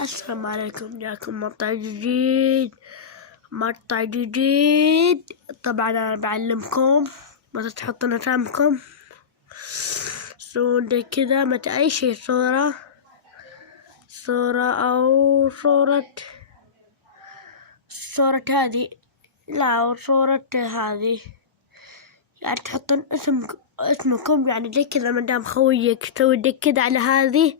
السلام عليكم، جاكم مقطع جديد. طبعا انا بعلمكم متى تحطون اسامكم. سوون كذا متى اي شيء، صورة او صورة هذه، لا، او صورة هذه، يعني تحطون اسمكم يعني زي كذا. مدام خويك تسوي زي كذا على هذه،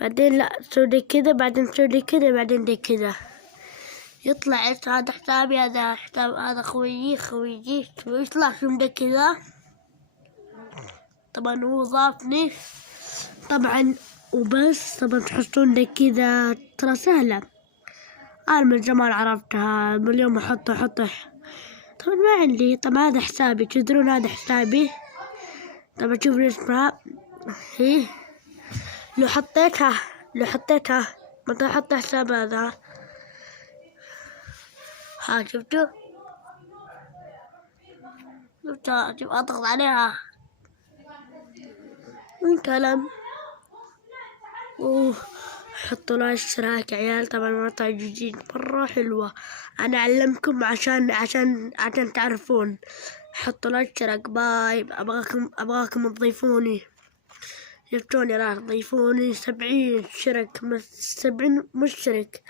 بعدين لا تسوي زي كذا، بعدين تسوي زي كذا، بعدين زي كذا، يطلع هذا حسابي، هذا حساب هذا خويي ويطلع في زي كذا. طبعا هو ضافني طبعا وبس. طبعا تحطون زي كذا، ترى سهلة. أنا من زمان عرفتها، من اليوم أحطه. طبعا ما عندي، طبعا هذا حسابي، تدرون هذا حسابي. طبعا شوفوا اسمها هي. لو حطيتها متى أحط حساب هذا، ها شفتوا شوف أضغط عليها من كلام. حطوا له اشتراك عيال. طبعا مقطع جديد مرة حلوة، أنا أعلمكم عشان تعرفون. حطوا له اشتراك. باي. أبغاكم تضيفوني. شفتوني راح تضيفوني 70 مشترك.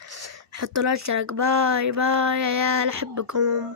حطوا له اشتراك. باي يا عيال، أحبكم.